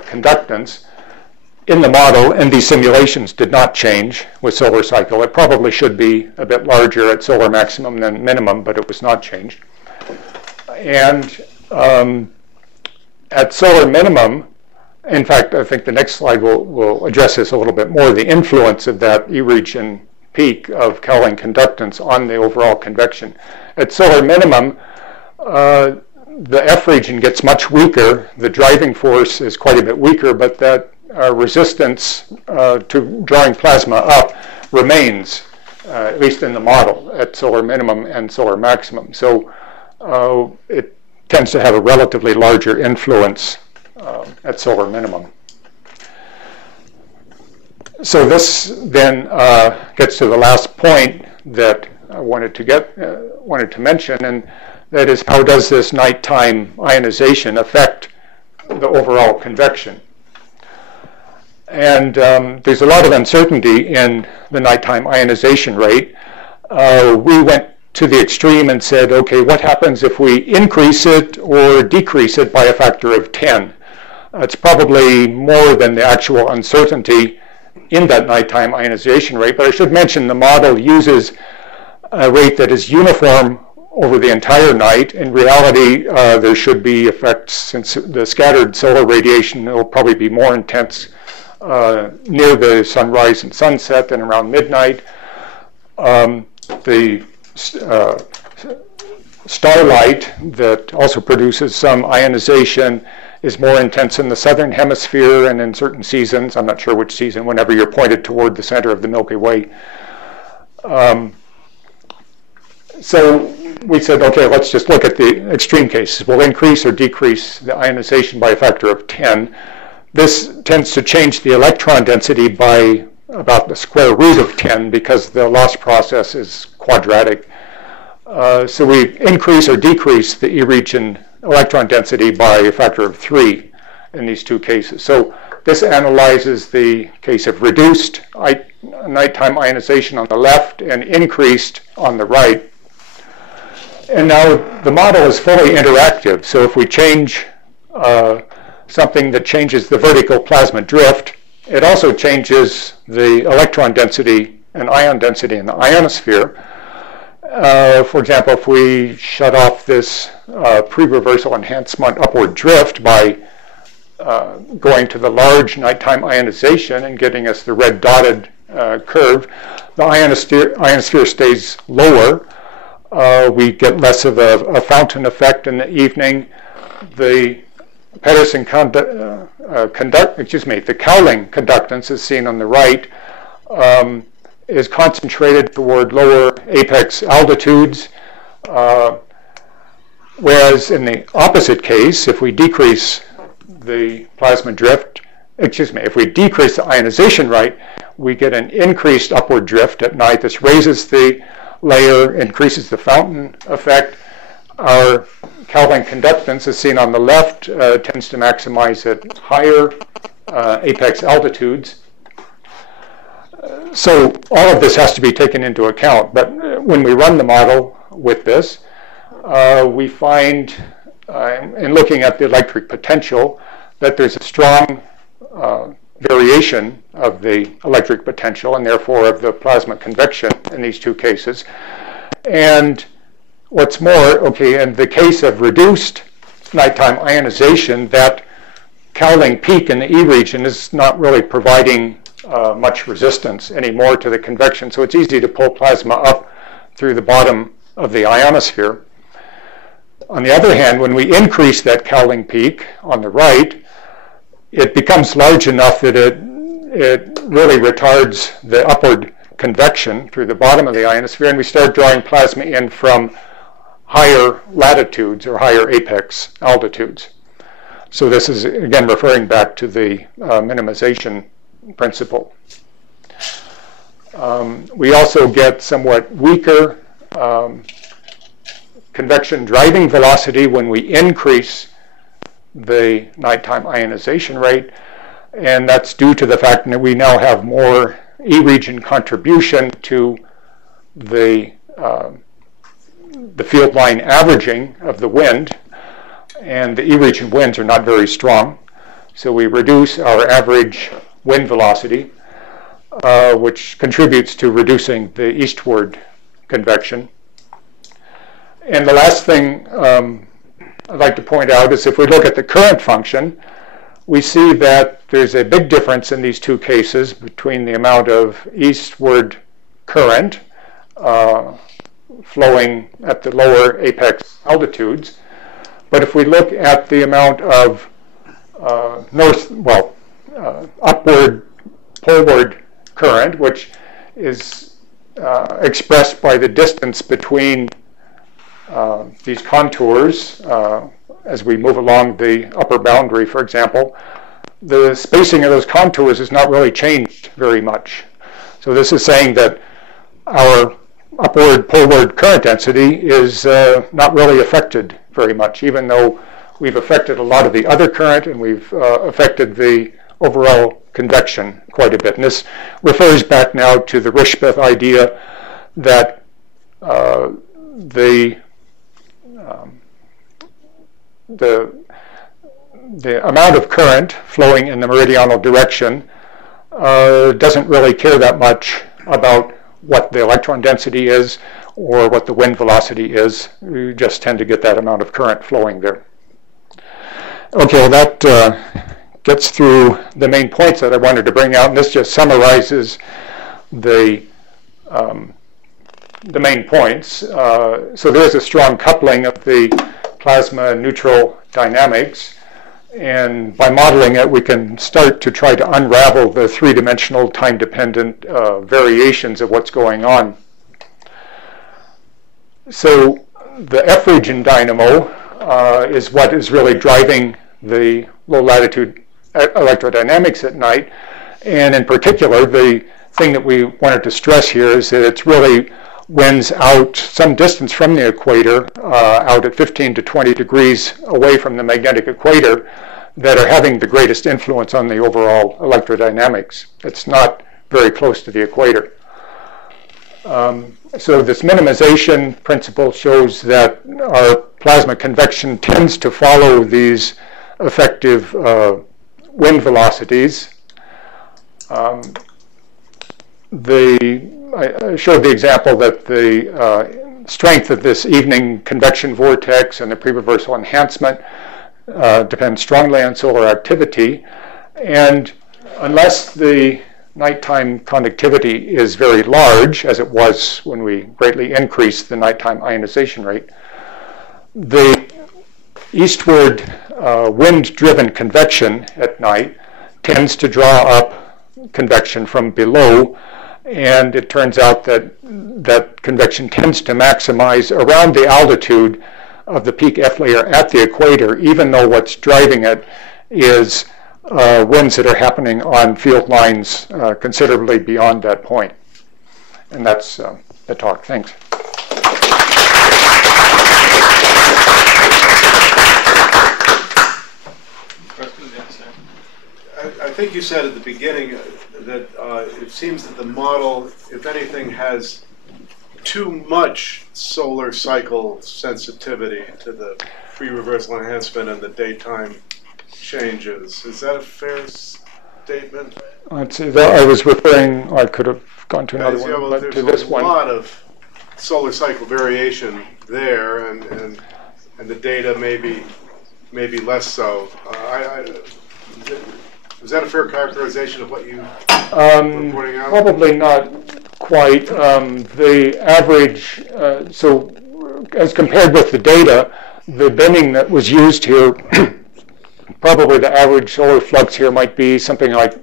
conductance in the model and these simulations did not change with solar cycle. It probably should be a bit larger at solar maximum than minimum, but it was not changed. And at solar minimum, in fact, I think the next slide will address this a little bit more, the influence of that E region peak of Cowling conductance on the overall convection. At solar minimum, the F region gets much weaker. The driving force is quite a bit weaker, but that resistance to drawing plasma up remains, at least in the model, at solar minimum and solar maximum. So it tends to have a relatively larger influence at solar minimum. So this then gets to the last point that I wanted to mention, and that is, how does this nighttime ionization affect the overall convection? And there's a lot of uncertainty in the nighttime ionization rate. We went to the extreme and said, okay, what happens if we increase it or decrease it by a factor of 10? It's probably more than the actual uncertainty in that nighttime ionization rate, but I should mention the model uses a rate that is uniform over the entire night. In reality, there should be effects, since the scattered solar radiation will probably be more intense near the sunrise and sunset than around midnight. The starlight that also produces some ionization is more intense in the southern hemisphere and in certain seasons. I'm not sure which season, whenever you're pointed toward the center of the Milky Way. So we said, okay, let's just look at the extreme cases. We'll increase or decrease the ionization by a factor of 10. This tends to change the electron density by about the square root of 10 because the loss process is quadratic. So we increase or decrease the E region electron density by a factor of 3 in these two cases. So this analyzes the case of reduced nighttime ionization on the left and increased on the right. And now the model is fully interactive. So if we change something that changes the vertical plasma drift, it also changes the electron density and ion density in the ionosphere. For example, if we shut off this pre-reversal enhancement upward drift by going to the large nighttime ionization and getting us the red dotted curve, the ionosphere stays lower. We get less of a fountain effect in the evening. The Pedersen the Cowling conductance is seen on the right. is concentrated toward lower apex altitudes, whereas in the opposite case, if we decrease the plasma drift, if we decrease the ionization rate, we get an increased upward drift at night. This raises the layer, increases the fountain effect. Our Kelvin conductance, as seen on the left, tends to maximize at higher apex altitudes. So all of this has to be taken into account. But when we run the model with this, we find, in looking at the electric potential, that there's a strong variation of the electric potential and therefore of the plasma convection in these two cases. And what's more, in the case of reduced nighttime ionization, that cowling peak in the E region is not really providing much resistance anymore to the convection, so it's easy to pull plasma up through the bottom of the ionosphere. On the other hand, when we increase that cowling peak on the right, it becomes large enough that it really retards the upward convection through the bottom of the ionosphere, and we start drawing plasma in from higher latitudes or higher apex altitudes. So this is, again, referring back to the minimization principle. We also get somewhat weaker convection driving velocity when we increase the nighttime ionization rate, and that's due to the fact that we now have more E-region contribution to the field line averaging of the wind, and the E-region winds are not very strong, so we reduce our average wind velocity, which contributes to reducing the eastward convection. And the last thing I'd like to point out is if we look at the current function, we see that there's a big difference in these two cases between the amount of eastward current flowing at the lower apex altitudes. But if we look at the amount of upward poleward current, which is expressed by the distance between these contours as we move along the upper boundary, for example, the spacing of those contours is not really changed very much. So this is saying that our upward poleward current density is not really affected very much, even though we've affected a lot of the other current and we've affected the overall convection quite a bit. And this refers back now to the Richmond idea that the amount of current flowing in the meridional direction doesn't really care that much about what the electron density is or what the wind velocity is. You just tend to get that amount of current flowing there. Okay, well that gets through the main points that I wanted to bring out, and this just summarizes the main points. So there's a strong coupling of the plasma neutral dynamics, and by modeling it we can start to try to unravel the three-dimensional time-dependent variations of what's going on. So the F-region dynamo is what is really driving the low-latitude electrodynamics at night, and in particular the thing that we wanted to stress here is that it's really winds out some distance from the equator, out at 15 to 20 degrees away from the magnetic equator, that are having the greatest influence on the overall electrodynamics. It's not very close to the equator. So this minimization principle shows that our plasma convection tends to follow these effective wind velocities. I showed the example that the strength of this evening convection vortex and the pre-reversal enhancement depends strongly on solar activity, and unless the nighttime conductivity is very large, as it was when we greatly increased the nighttime ionization rate, the eastward wind-driven convection at night tends to draw up convection from below, And it turns out that convection tends to maximize around the altitude of the peak F layer at the equator, even though what's driving it is winds that are happening on field lines considerably beyond that point. And that's the talk. Thanks. I think you said at the beginning that it seems that the model, if anything, has too much solar cycle sensitivity to the free reversal enhancement and the daytime changes. Is that a fair statement? Let's see. I was referring, I could have gone to another one, well, but to this one. There's a lot of solar cycle variation there, and the data may be less so. Is that a fair characterization of what you were pointing out? Probably not quite. The average, so as compared with the data, the bending that was used here, probably the average solar flux here might be something like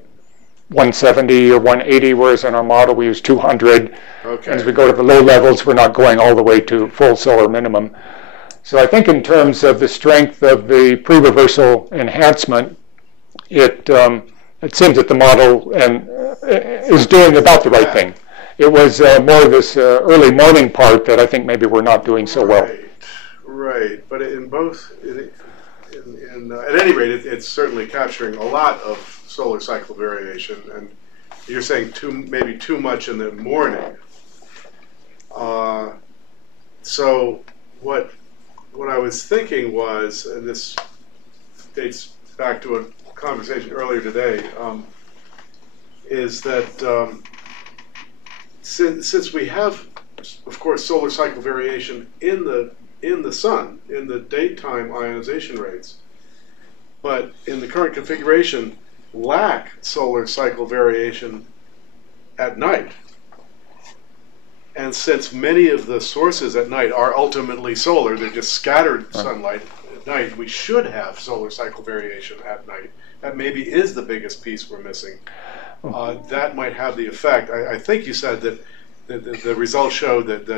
170 or 180, whereas in our model we use 200. Okay. As we go to the low levels, we're not going all the way to full solar minimum. So I think in terms of the strength of the pre-reversal enhancement, it seems that the model is doing about the right thing. It was more this early morning part that I think maybe we're not doing so well. Right. But in both, at any rate, it's certainly capturing a lot of solar cycle variation, and you're saying maybe too much in the morning. So what I was thinking was, and this dates back to a conversation earlier today, is that since we have, of course, solar cycle variation in the sun, in the daytime ionization rates, but in the current configuration lack solar cycle variation at night. And since many of the sources at night are ultimately solar, they're just scattered sunlight at night, we should have solar cycle variation at night. That maybe is the biggest piece we're missing. That might have the effect. I think you said that the results show that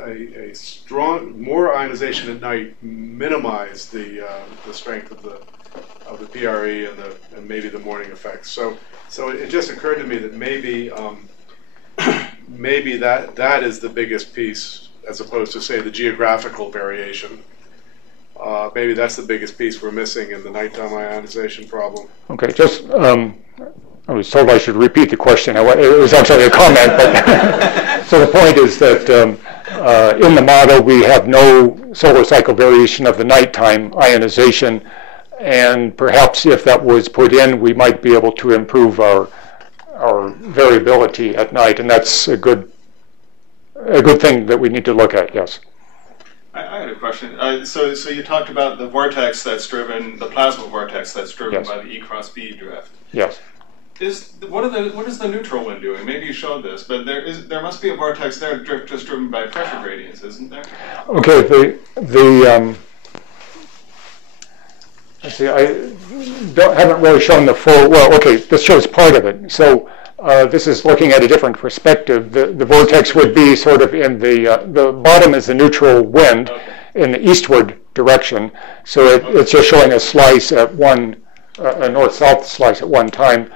a strong, more ionization at night minimized the strength of the PRE and maybe the morning effects. So it just occurred to me that maybe maybe that is the biggest piece, as opposed to, say, the geographical variation. Maybe that's the biggest piece we're missing in the nighttime ionization problem. Okay, just I was told I should repeat the question. It was actually a comment, but so the point is that in the model we have no solar cycle variation of the nighttime ionization, and perhaps if that was put in, we might be able to improve our variability at night, and that's a good thing that we need to look at. Yes. I had a question. So you talked about the vortex that's driven, the plasma vortex that's driven Yes. by the E cross B drift. Yes. What is the neutral wind doing? Maybe you showed this, but there must be a vortex there just driven by pressure gradients, isn't there? Okay. Let's see. I haven't really shown the full. Well, okay. This shows part of it. So this is looking at a different perspective. The vortex would be sort of in the bottom is the neutral wind in the eastward direction. So it's just showing a slice at a north-south slice at one time.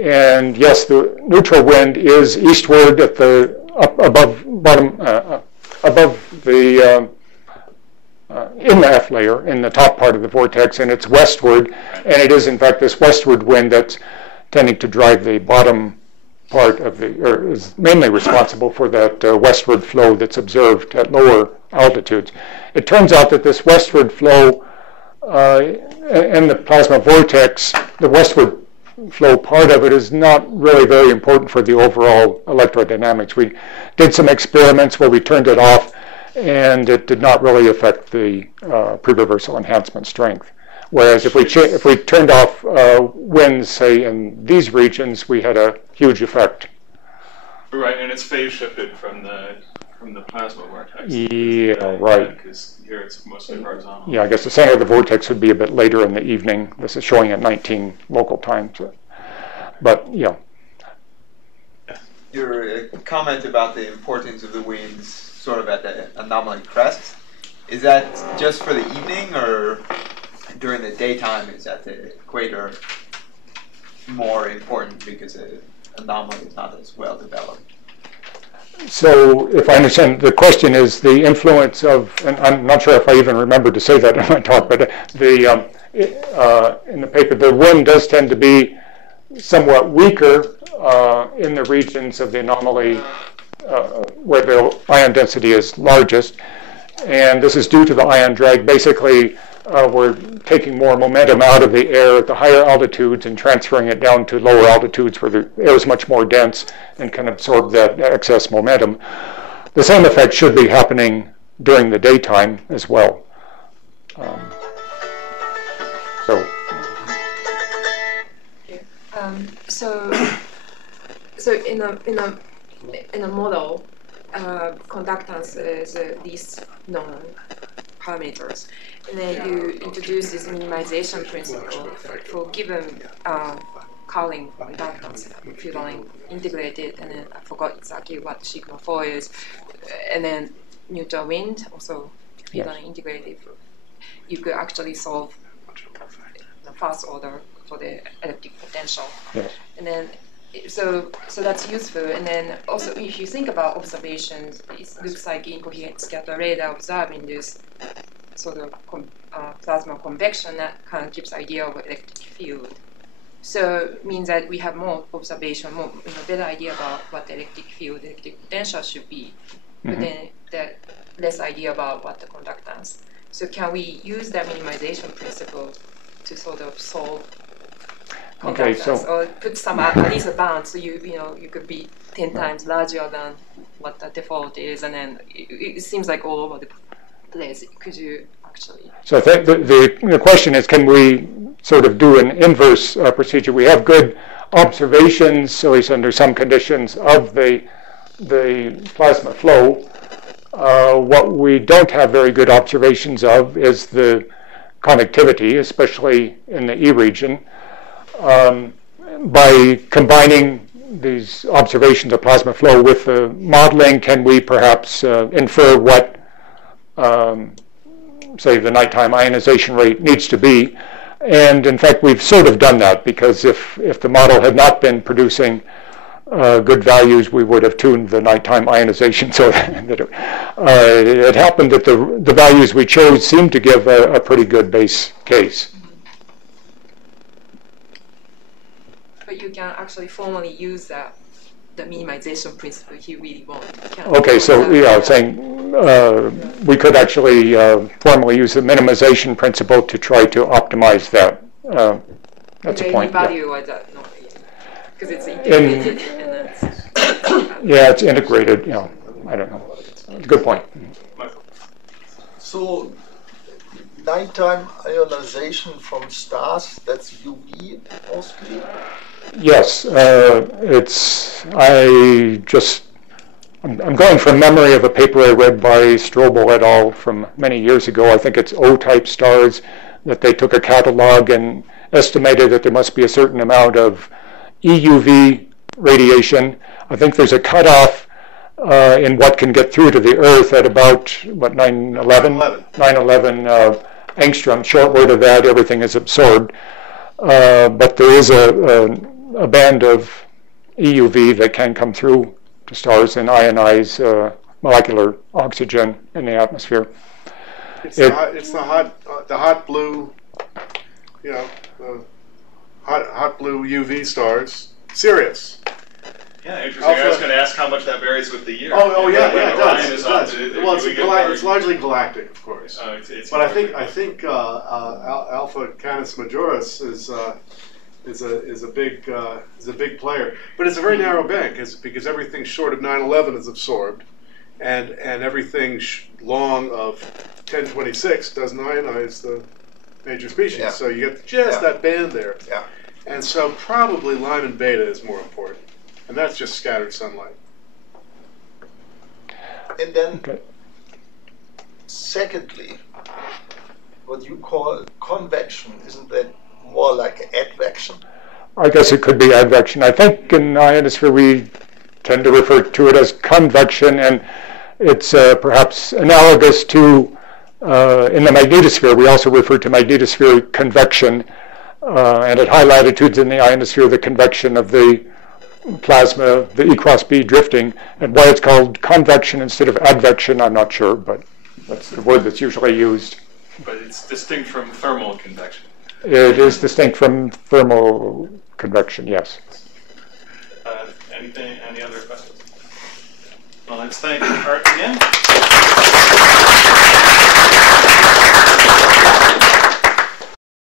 And yes, the neutral wind is eastward at the above the in the F layer, in the top part of the vortex, and it's westward, and it is in fact this westward wind that's tending to drive the bottom part of or is mainly responsible for that westward flow that's observed at lower altitudes. It turns out that this westward flow in the plasma vortex, the westward flow part of it is not really very important for the overall electrodynamics. We did some experiments where we turned it off, and it did not really affect the pre-reversal enhancement strength. Whereas if we turned off winds, say in these regions, we had a huge effect. Right, and it's phase shifted from the plasma vortex. Yeah, right. Because here it's mostly horizontal. Yeah, I guess the center of the vortex would be a bit later in the evening. This is showing at 19 local time. But yeah. your comment about the importance of the winds sort of at the anomaly crest, is that just for the evening, or during the daytime is at the equator more important because the anomaly is not as well developed? So if I understand, the question is the influence of, and I'm not sure if I even remember to say that in my talk, but in the paper, the wind does tend to be somewhat weaker in the regions of the anomaly where the ion density is largest. And this is due to the ion drag. Basically, we're taking more momentum out of the air at the higher altitudes and transferring it down to lower altitudes where the air is much more dense and can absorb that excess momentum. The same effect should be happening during the daytime as well. So in a model, conductance is these known parameters, and then you introduce this minimization principle for given Carling conductance. If you don't integrate it, and then I forgot exactly what sigma 4 is, and then neutral wind also, if you don't integrate it, you could actually solve the first order for the electric potential. Yes. And then so that's useful. And then also, if you think about observations, it looks like incoherent scatter radar observing this sort of plasma convection that kind of gives idea of electric field. So it means that we have more observation, more better idea about what the electric field, electric potential should be, but then that less idea about what the conductance. So can we use that minimization principle to sort of solve conductance, or put some at least a bound, so you could be 10 times larger than what the default is, and then it seems like all over the place. Could you actually? So I think the question is, can we sort of do an inverse procedure? We have good observations, at least under some conditions, of the plasma flow. What we don't have very good observations of is the conductivity, especially in the E region. By combining these observations of plasma flow with the modeling, can we perhaps infer what, say, the nighttime ionization rate needs to be? And in fact, we've sort of done that, because if the model had not been producing good values, we would have tuned the nighttime ionization so that it happened that the values we chose seemed to give a pretty good base case. But you can actually formally use the minimization principle if you really want. Okay, so yeah, I'm saying we could actually formally use the minimization principle to try to optimize that. That's a point. Value or that, no, because it's integrated. Yeah, it's integrated. I don't know. Good point. So, nighttime ionization from stars, that's UV mostly? Yes, I'm going from memory of a paper I read by Strobel et al. From many years ago. I think it's O-type stars, that they took a catalog and estimated that there must be a certain amount of EUV radiation. I think there's a cutoff in what can get through to the Earth at about, 911 angstrom. Shortward of that, everything is absorbed. But there is a band of EUV that can come through to stars and ionize molecular oxygen in the atmosphere. It's the hot blue, hot blue UV stars. Sirius. Yeah, interesting. I was going to ask how much that varies with the year. Yeah, it does. Well, it's largely galactic, of course. But I think Alpha Canis Majoris is a big player. But it's a very narrow bank, because everything short of 911 is absorbed, and everything long of 1026 doesn't ionize the major species. Yeah. So you get just that band there. Yeah. And so probably Lyman beta is more important. And that's just scattered sunlight. And then, secondly, what you call convection, isn't that more like advection? I guess it could be advection. I think in Ionosphere we tend to refer to it as convection, and it's perhaps analogous to, in the magnetosphere, we also refer to magnetospheric convection, and at high latitudes in the ionosphere, the convection of the plasma, the E cross B drifting, and why it's called convection instead of advection, I'm not sure, but that's the word that's usually used. But it's distinct from thermal convection. It is distinct from thermal convection, yes. Any other questions? Well, let's thank Art again.